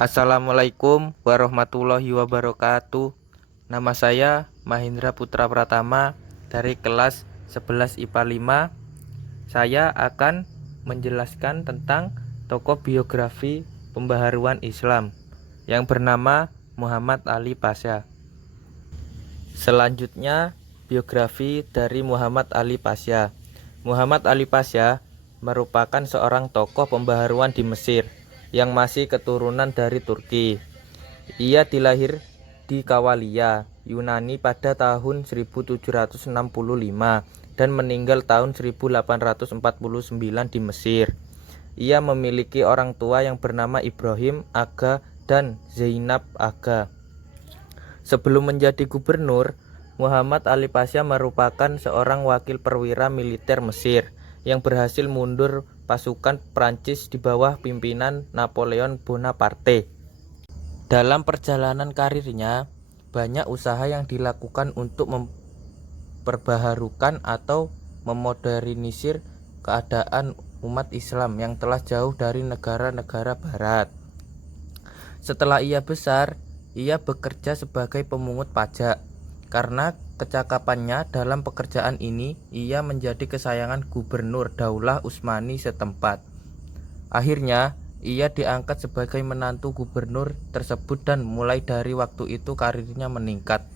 Assalamualaikum warahmatullahi wabarakatuh. Nama saya Mahendra Putra Pratama dari kelas 11 IPA 5. Saya akan menjelaskan tentang tokoh biografi pembaharuan Islam yang bernama Muhammad Ali Pasha. Selanjutnya, biografi dari Muhammad Ali Pasha. Muhammad Ali Pasha merupakan seorang tokoh pembaharuan di Mesir yang masih keturunan dari Turki. Ia dilahir di Kawalia, Yunani pada tahun 1765 dan meninggal tahun 1849 di Mesir. Ia memiliki orang tua yang bernama Ibrahim Aga dan Zainab Aga. Sebelum menjadi gubernur, Muhammad Ali Pasha merupakan seorang wakil perwira militer Mesir yang berhasil mundur pasukan Prancis di bawah pimpinan Napoleon Bonaparte. Dalam perjalanan karirnya, banyak usaha yang dilakukan untuk memperbaharukan atau memodernisir keadaan umat Islam yang telah jauh dari negara-negara barat. Setelah ia besar, ia bekerja sebagai pemungut pajak. Karena kecakapannya dalam pekerjaan ini, ia menjadi kesayangan Gubernur Daulah Utsmani setempat. Akhirnya, ia diangkat sebagai menantu gubernur tersebut dan mulai dari waktu itu karirnya meningkat.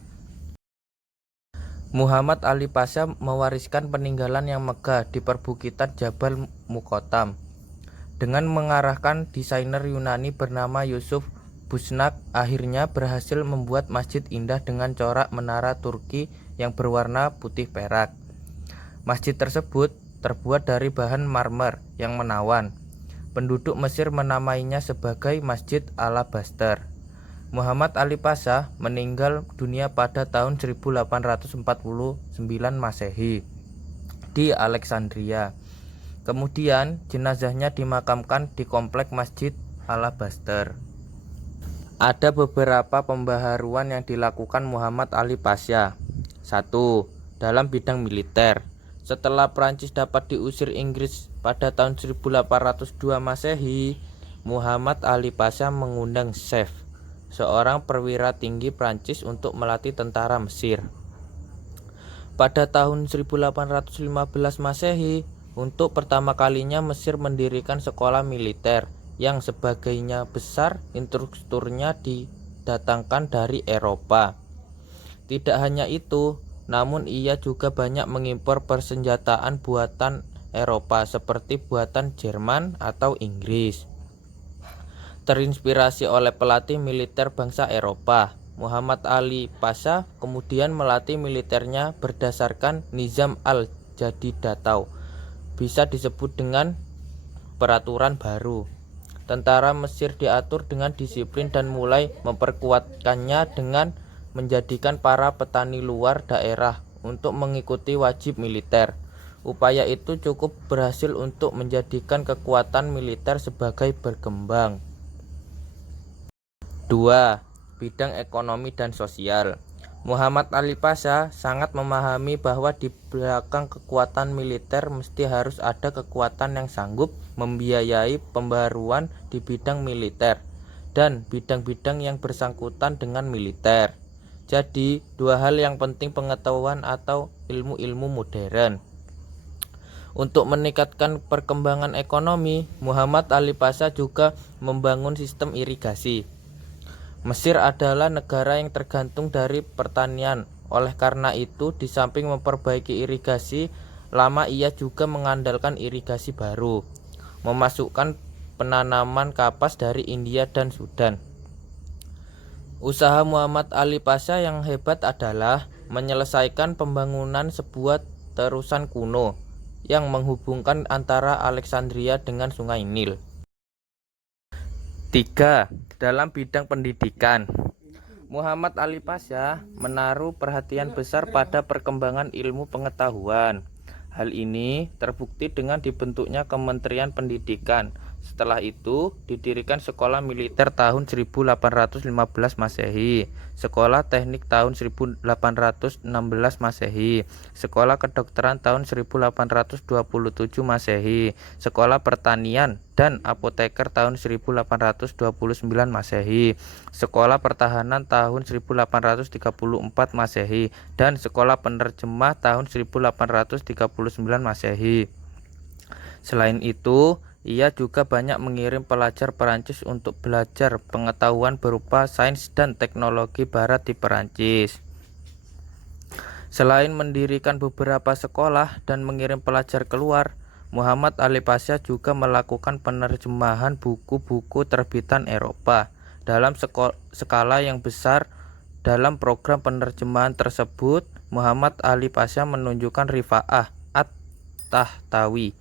Muhammad Ali Pasha mewariskan peninggalan yang megah di perbukitan Jabal Muqattam. Dengan mengarahkan desainer Yunani bernama Yusuf Busnak, akhirnya berhasil membuat masjid indah dengan corak menara Turki yang berwarna putih perak. Masjid tersebut terbuat dari bahan marmer yang menawan. Penduduk Mesir menamainya sebagai Masjid Alabaster. Muhammad Ali Pasha meninggal dunia pada tahun 1849 Masehi di Alexandria. Kemudian jenazahnya dimakamkan di komplek Masjid Alabaster. Ada beberapa pembaharuan yang dilakukan Muhammad Ali Pasha. 1. Dalam bidang militer. Setelah Prancis dapat diusir Inggris pada tahun 1802 Masehi, Muhammad Ali Pasha mengundang Sef, seorang perwira tinggi Prancis untuk melatih tentara Mesir. Pada tahun 1815 Masehi, untuk pertama kalinya Mesir mendirikan sekolah militer yang sebagainya besar instrukturnya didatangkan dari Eropa. Tidak hanya itu, namun ia juga banyak mengimpor persenjataan buatan Eropa seperti buatan Jerman atau Inggris. Terinspirasi oleh pelatih militer bangsa Eropa, Muhammad Ali Pasha kemudian melatih militernya berdasarkan Nizam al-Jadidatau, bisa disebut dengan peraturan baru. Tentara Mesir diatur dengan disiplin dan mulai memperkuatkannya dengan menjadikan para petani luar daerah untuk mengikuti wajib militer. Upaya itu cukup berhasil untuk menjadikan kekuatan militer sebagai berkembang. 2. Bidang ekonomi dan sosial. Muhammad Ali Pasha sangat memahami bahwa di belakang kekuatan militer mesti harus ada kekuatan yang sanggup membiayai pembaruan di bidang militer dan bidang-bidang yang bersangkutan dengan militer. Jadi, dua hal yang penting pengetahuan atau ilmu-ilmu modern. Untuk meningkatkan perkembangan ekonomi, Muhammad Ali Pasha juga membangun sistem irigasi. Mesir adalah negara yang tergantung dari pertanian. Oleh karena itu, di samping memperbaiki irigasi lama, ia juga mengandalkan irigasi baru, memasukkan penanaman kapas dari India dan Sudan. Usaha Muhammad Ali Pasha yang hebat adalah menyelesaikan pembangunan sebuah terusan kuno yang menghubungkan antara Alexandria dengan Sungai Nil. 3. Dalam bidang pendidikan, Muhammad Ali Pasha menaruh perhatian besar pada perkembangan ilmu pengetahuan. Hal ini terbukti dengan dibentuknya Kementerian Pendidikan Setelah itu didirikan sekolah militer tahun 1815 Masehi, sekolah teknik tahun 1816 Masehi, sekolah kedokteran tahun 1827 Masehi, sekolah pertanian dan apoteker tahun 1829 Masehi, sekolah pertahanan tahun 1834 Masehi, dan sekolah penerjemah tahun 1839 Masehi. Selain itu, ia juga banyak mengirim pelajar Perancis untuk belajar pengetahuan berupa sains dan teknologi barat di Perancis. Selain mendirikan beberapa sekolah dan mengirim pelajar keluar, Muhammad Ali Pasha juga melakukan penerjemahan buku-buku terbitan Eropa dalam skala yang besar. Dalam program penerjemahan tersebut, Muhammad Ali Pasha menunjukkan Rifa'ah at-Tahtawi.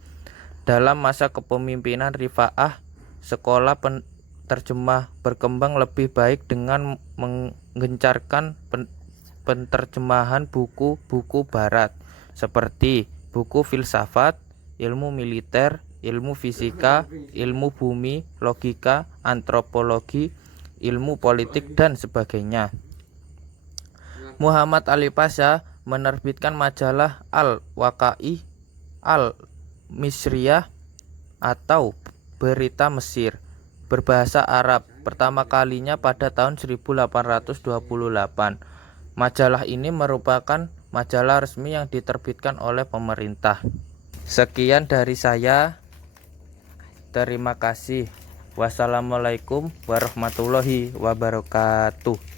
Dalam masa kepemimpinan Rifa'ah, sekolah penerjemah berkembang lebih baik dengan menggencarkan penerjemahan buku-buku barat seperti buku filsafat, ilmu militer, ilmu fisika, ilmu bumi, logika, antropologi, ilmu politik, dan sebagainya. Muhammad Ali Pasha menerbitkan majalah Al-Waqa'i Al-Misriyah atau Berita Mesir berbahasa Arab pertama kalinya pada tahun 1828. Majalah ini merupakan majalah resmi yang diterbitkan oleh pemerintah. Sekian dari saya. Terima kasih. Wassalamualaikum warahmatullahi wabarakatuh.